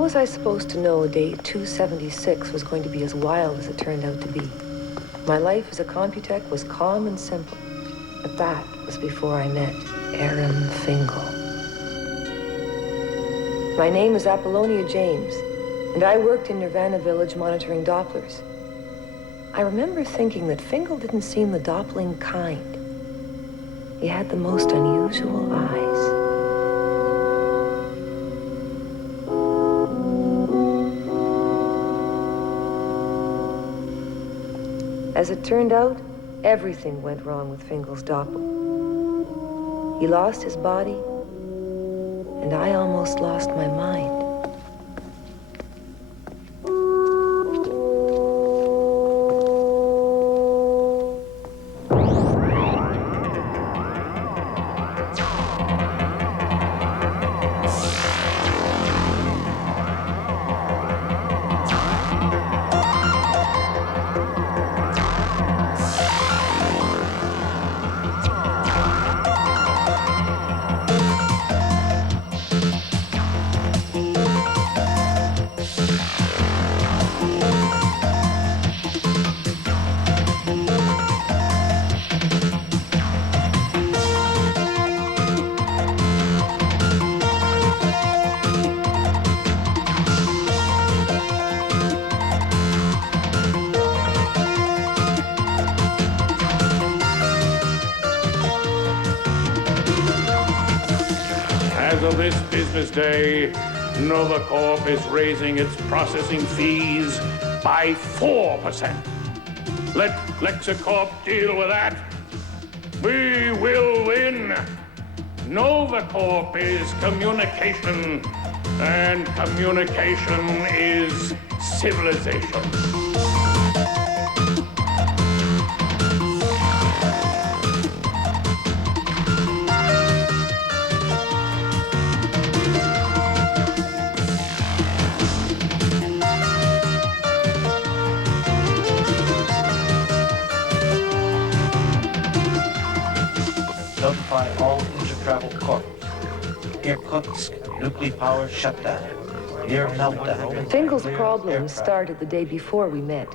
How was I supposed to know day 276 was going to be as wild as it turned out to be? My life as a Computech was calm and simple, but that was before I met Aram Fingal. My name is Apollonia James, and I worked in Nirvana Village monitoring Dopplers. I remember thinking that Fingal didn't seem the Doppling kind. He had the most unusual eyes. As it turned out, everything went wrong with Fingal's Doppel. He lost his body, and I almost lost my mind. As of this business day, NovaCorp is raising its processing fees by 4%. Let LexaCorp deal with that. We will win. NovaCorp is communication, and communication is civilization. Notify all inter-travel corps. Irkutsk nuclear power shutdown. Near meltdown. Fingal's problems started the day before we met.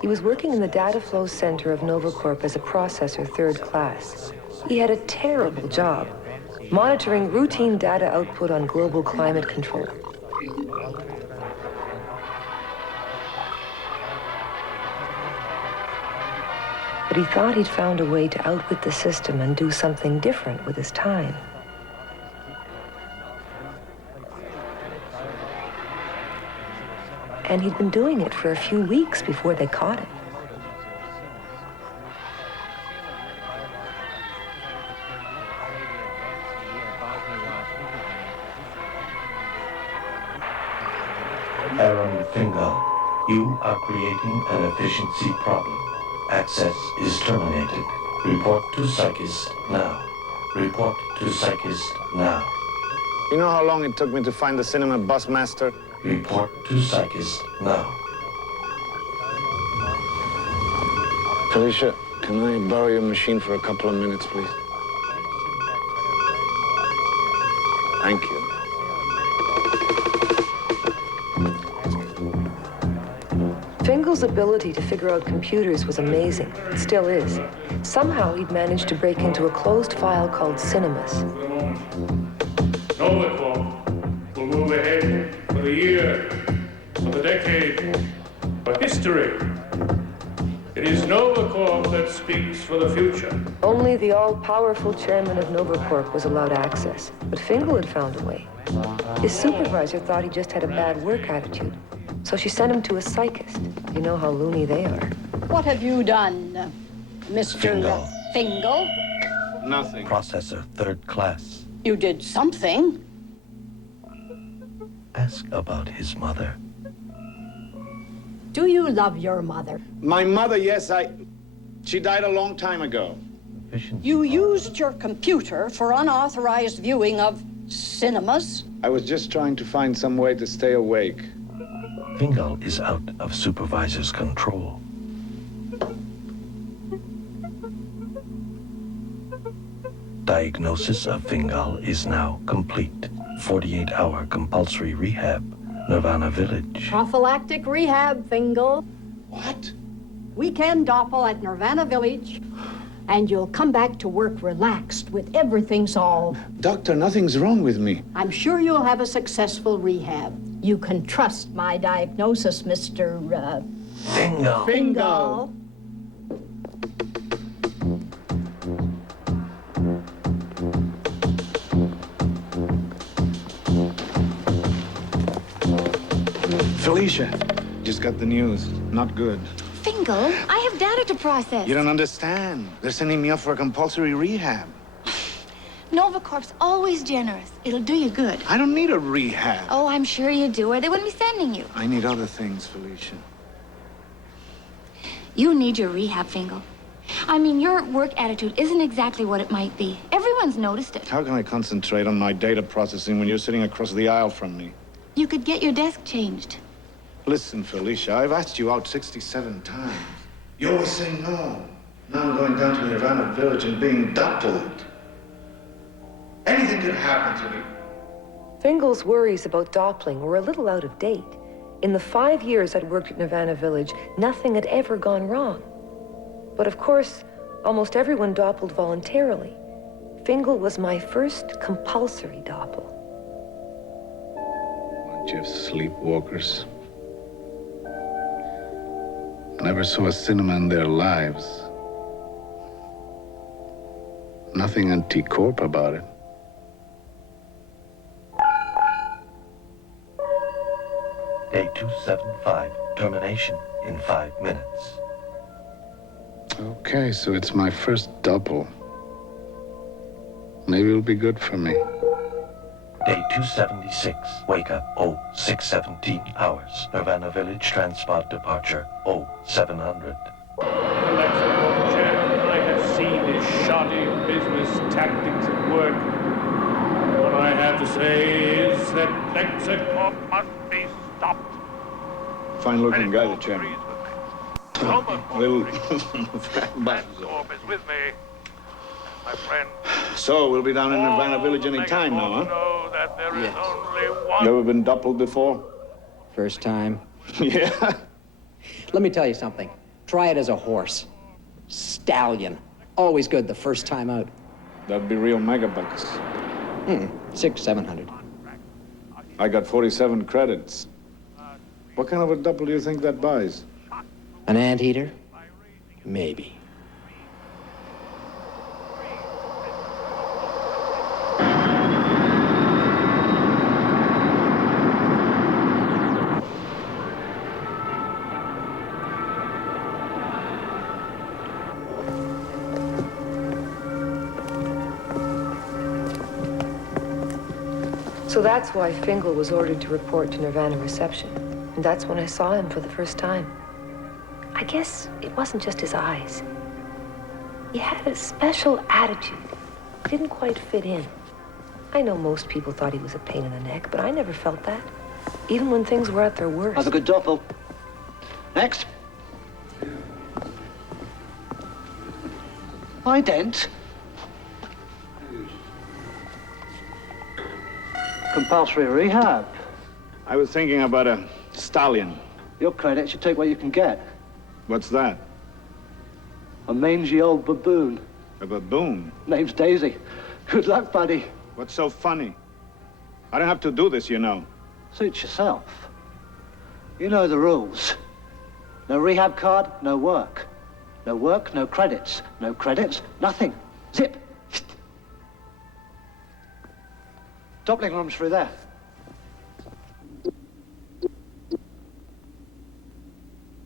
He was working in the data flow center of NovaCorp as a processor third class. He had a terrible job, monitoring routine data output on global climate control. But he thought he'd found a way to outwit the system and do something different with his time. And he'd been doing it for a few weeks before they caught him. Aram Fingal, you are creating an efficiency problem. Access is terminated. Report to Psychist now. Report to Psychist now. You know how long it took me to find the cinema bus master? Report to Psychist now. Felicia, can I borrow your machine for a couple of minutes, please? Thank you. Fingal's ability to figure out computers was amazing. It still is. Somehow he'd managed to break into a closed file called Cinemas. NovaCorp will move ahead for the year, for the decade, for history. It is NovaCorp that speaks for the future. Only the all-powerful chairman of NovaCorp was allowed access, but Fingal had found a way. His supervisor thought he just had a bad work attitude, so she sent him to a psychist. You know how loony they are. What have you done, Mr. Fingal. Fingal? Nothing. Processor third class. You did something. Ask about his mother. Do you love your mother? My mother, yes, she died a long time ago. Efficiency You problem. used your computer for unauthorized viewing of cinemas? I was just trying to find some way to stay awake. Fingal is out of supervisor's control. Diagnosis of Fingal is now complete. 48-hour compulsory rehab Nirvana Village. Prophylactic rehab, Fingal. What? Weekend doppel at Nirvana Village. And you'll come back to work relaxed with everything solved. Doctor, nothing's wrong with me. I'm sure you'll have a successful rehab. You can trust my diagnosis, Mr. Bingo. Fingal. Felicia, just got the news. Not good. Fingal, I have data to process. You don't understand. They're sending me up for a compulsory rehab. NovaCorp's always generous. It'll do you good. I don't need a rehab. Oh, I'm sure you do, or they wouldn't be sending you. I need other things, Felicia. You need your rehab, Fingal. I mean, your work attitude isn't exactly what it might be. Everyone's noticed it. How can I concentrate on my data processing when you're sitting across the aisle from me? You could get your desk changed. Listen, Felicia, I've asked you out 67 times. You always say no. Now I'm going down to Nirvana Village and being doppled. Anything could happen to me. Fingal's worries about doppling were a little out of date. In the 5 years I'd worked at Nirvana Village, nothing had ever gone wrong. But of course, almost everyone doppled voluntarily. Fingal was my first compulsory doppel. Bunch of sleepwalkers. Never saw a cinema in their lives. Nothing anti-corp about it. Day 275. Termination in 5 minutes. Okay, so it's my first double. Maybe it'll be good for me. Day 276. Wake up 0617 hours. Nirvana Village transport departure 0700. I have seen his shoddy business tactics at work. What I have to say is that Lexicon must be stopped. Fine-looking guy, the chairman. Little fat Corp is with me, my friend. So, we'll be down in Nirvana Village any time now, huh? Know that there is Yes. only one. You ever been doubled before? First time. Yeah. Let me tell you something. Try it as a horse. Stallion. Always good the first time out. That'd be real megabucks. 600-700. I got 47 credits. What kind of a double do you think that buys? An anteater? Maybe. So that's why Fingal was ordered to report to Nirvana reception. And that's when I saw him for the first time. I guess it wasn't just his eyes. He had a special attitude. Didn't quite fit in. I know most people thought he was a pain in the neck, but I never felt that. Even when things were at their worst. Have a good doppel. Next. Hi, Dent. Compulsory rehab. I was thinking about a stallion. Your credits, you take what you can get. What's that? A mangy old baboon. A baboon? Name's Daisy. Good luck, buddy. What's so funny? I don't have to do this, you know. Suit yourself. You know the rules. No rehab card, no work. No work, no credits. No credits, nothing. Zip. Doppling room's through there.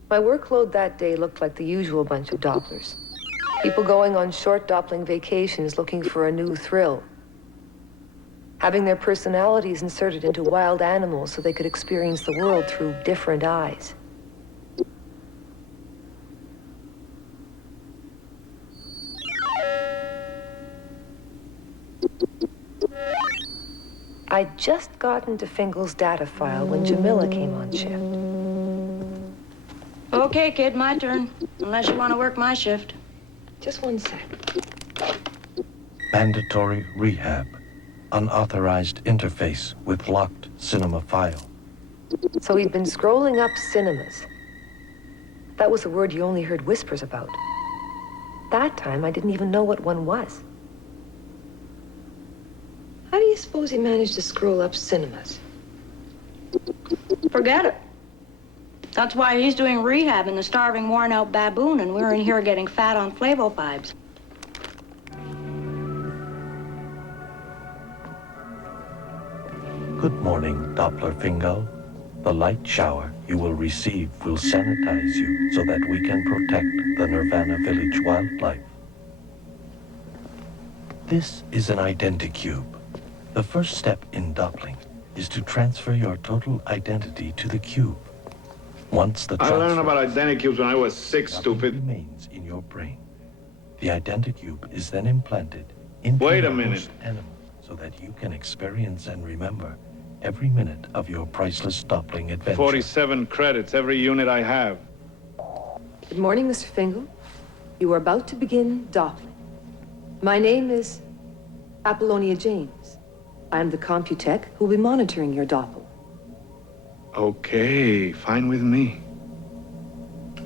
My workload that day looked like the usual bunch of Dopplers. People going on short Doppling vacations looking for a new thrill. Having their personalities inserted into wild animals so they could experience the world through different eyes. I'd just gotten to Fingal's data file when Jamila came on shift. Okay, kid, my turn. Unless you want to work my shift. Just one sec. Mandatory rehab. Unauthorized interface with locked cinema file. So he'd been scrolling up cinemas. That was a word you only heard whispers about. That time, I didn't even know what one was. How do you suppose he managed to scroll up cinemas? Forget it. That's why he's doing rehab in the starving, worn-out baboon, and we're in here getting fat on flavovibes. Good morning, Doppler Fingal. The light shower you will receive will sanitize you so that we can protect the Nirvana Village wildlife. This is an identicube. The first step in doppling is to transfer your total identity to the cube. Once the I learned about identicubes when I was 6, stupid. Remains in your brain. The identicube is then implanted into Wait a your minute. host animal so that you can experience and remember every minute of your priceless doppling adventure. 47 credits, every unit I have. Good morning, Mr. Fingal. You are about to begin doppling. My name is Apollonia James. I am the Computech who will be monitoring your doppel. Okay, fine with me.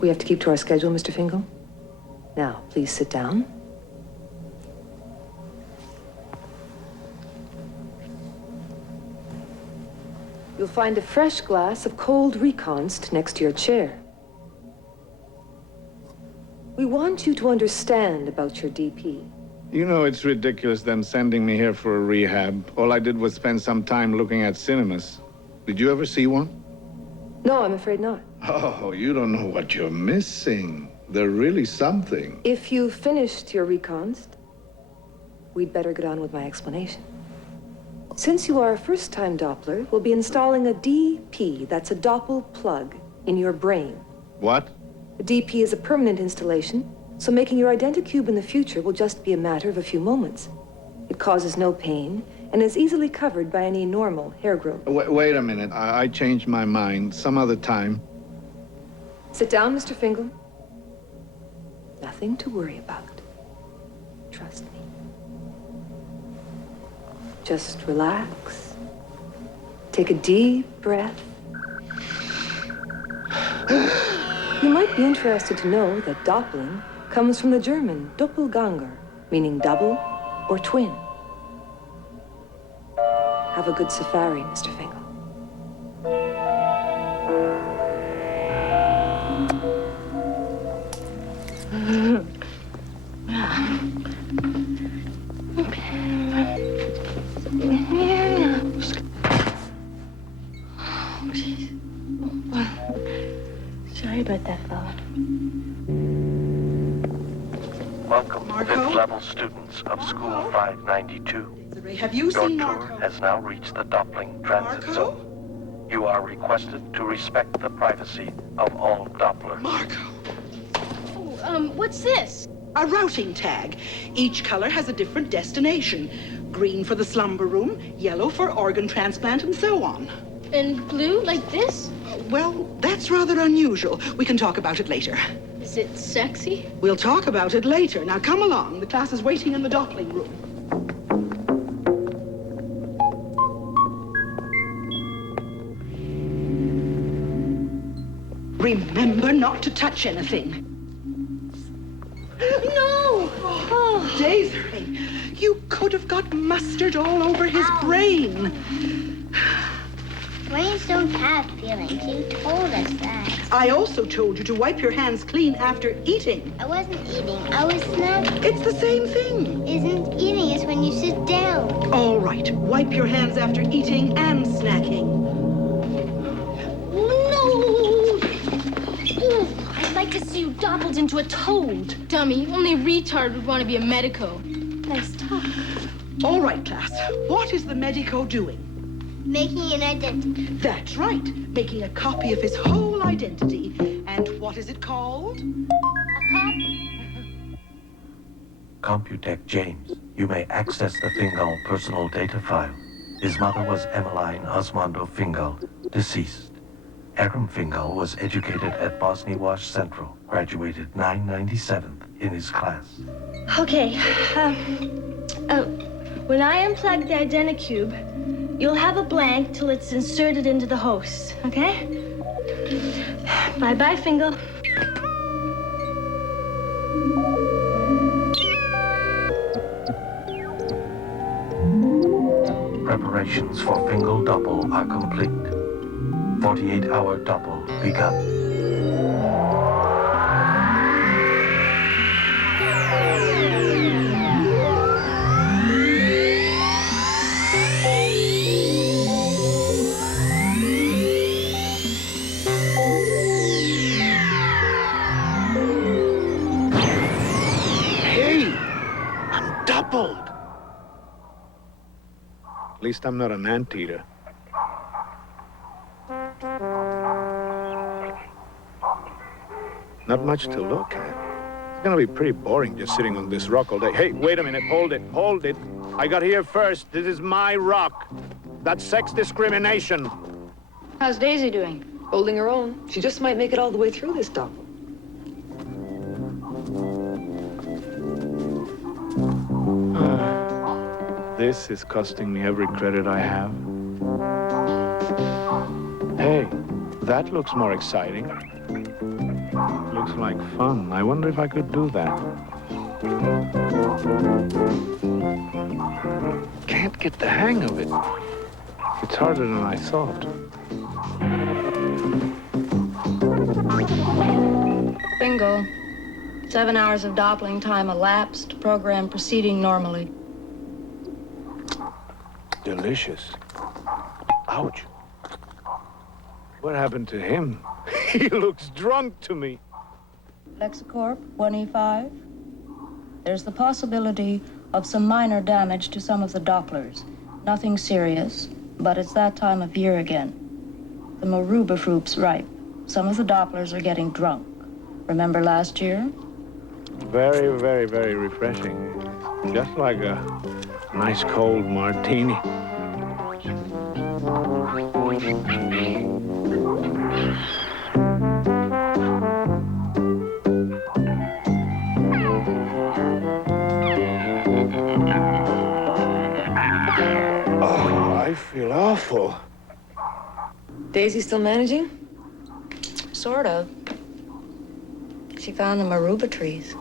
We have to keep to our schedule, Mr. Fingal. Now, please sit down. You'll find a fresh glass of cold Reconst next to your chair. We want you to understand about your DP. You know, it's ridiculous them sending me here for a rehab. All I did was spend some time looking at cinemas. Did you ever see one? No, I'm afraid not. Oh, you don't know what you're missing. They're really something. If you've finished your Reconst, we'd better get on with my explanation. Since you are a first-time Doppler, we'll be installing a DP, that's a Doppel plug, in your brain. What? A DP is a permanent installation, so making your identicube in the future will just be a matter of a few moments. It causes no pain and is easily covered by any normal hair growth. Wait a minute. I changed my mind. Some other time. Sit down, Mr. Fingal. Nothing to worry about. Trust me. Just relax. Take a deep breath. You might be interested to know that Doppling comes from the German Doppelganger, meaning double or twin. Have a good safari, Mr. Fingal. Sorry about that, fella. Welcome, fifth-level students of School 592. Have you Your seen tour Marco? has now reached the Doppling transit Marco? zone. You are requested to respect the privacy of all Dopplers. Marco. What's this? A routing tag. Each color has a different destination. Green for the slumber room, yellow for organ transplant, and so on. And blue, like this? Well, that's rather unusual. We can talk about it later. Is it sexy? We'll talk about it later. Now come along. The class is waiting in the Doppling room. Remember not to touch anything. No! Oh. Desiree, you could have got mustard all over his brain. Brains don't have feelings. You told us that. I also told you to wipe your hands clean after eating. I wasn't eating. I was snacking. It's the same thing. Isn't eating is when you sit down. All right. Wipe your hands after eating and snacking. I'd like to see you doppled into a toad. Dummy, only a retard would want to be a medico. Nice talk. All right, class. What is the medico doing? Making an identity. That's right. Making a copy of his whole identity. And what is it called? A copy. Computech James, you may access the Fingal personal data file. His mother was Emmeline Osmondo Fingal, deceased. Aram Fingal was educated at Bosnia-Wash Central, graduated 997th in his class. Okay, when I unplug the identicube, You'll have a blank till it's inserted into the host, okay? Bye-bye, Fingal. Preparations for Fingal Double are complete. 48-hour double begun. Hey, I'm doubled. At least I'm not an anteater. Not much to look at. It's gonna be pretty boring just sitting on this rock all day. Hey, wait a minute, hold it. I got here first. This is my rock. That's sex discrimination. How's Daisy doing? Holding her own. She just might make it all the way through this double. This is costing me every credit I have. Hey, that looks more exciting. Looks like fun. I wonder if I could do that. Can't get the hang of it. It's harder than I thought. Bingo. 7 hours of Doppling time elapsed. Program proceeding normally. Delicious. Ouch. What happened to him? He looks drunk to me. Lexicorp 1E5. There's the possibility of some minor damage to some of the Dopplers. Nothing serious, but it's that time of year again. The Maruba fruit's ripe. Some of the Dopplers are getting drunk. Remember last year? Very, very, very refreshing. Just like a nice cold martini. Oh, I feel awful. Daisy still managing? Sort of. She found the Maruba trees.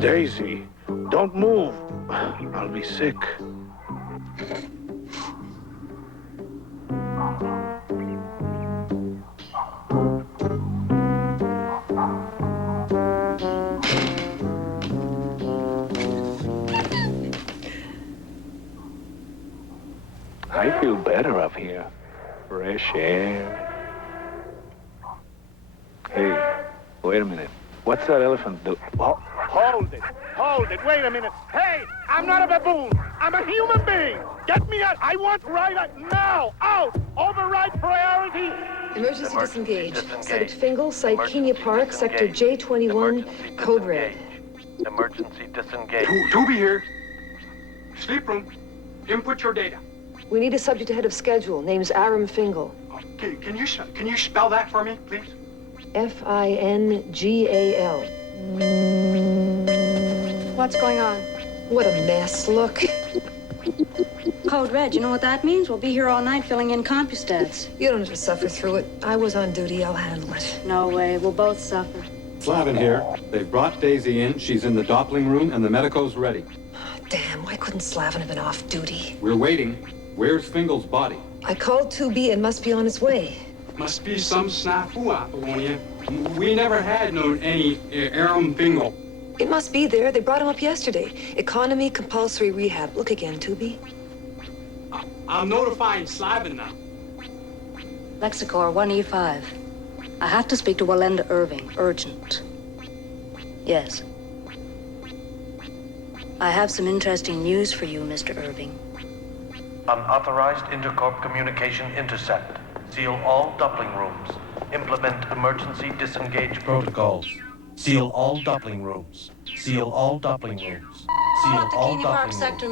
Daisy, don't move. I'll be sick. I feel better up here. Fresh air. Hey, wait a minute. What's that elephant do? Oh, hold it, wait a minute. Hey, I'm not a baboon. I'm a human being. Get me out. I want right now. Out. Override priority. Emergency disengage. Site Fingal, Site Kenya Park, Sector J21, Code Red. Emergency disengage. Tubi here. Sleep room. Input your data. We need a subject ahead of schedule. Name's Aram Fingal. Okay, can you spell that for me, please? Fingal. What's going on? What a mess. Look. Code Red, you know what that means? We'll be here all night filling in CompuStats. You don't have to suffer through it. I was on duty. I'll handle it. No way. We'll both suffer. Slavin here. They've brought Daisy in. She's in the Doppling room, and the medico's ready. Damn, why couldn't Slavin have been off duty? We're waiting. Where's Fingal's body? I called 2B and must be on his way. Must be some snafu, Apollonia. We never had any Aram Fingal. It must be there. They brought him up yesterday. Economy compulsory rehab. Look again, 2B. I'm notifying Slavin now. Lexicor 1E5. I have to speak to Walenda Irving. Urgent. Yes. I have some interesting news for you, Mr. Irving. Unauthorized intercorp communication intercept. Seal all doubling rooms. Implement emergency disengage protocols. Seal all doubling rooms. Seal all doubling rooms. Seal all doubling rooms.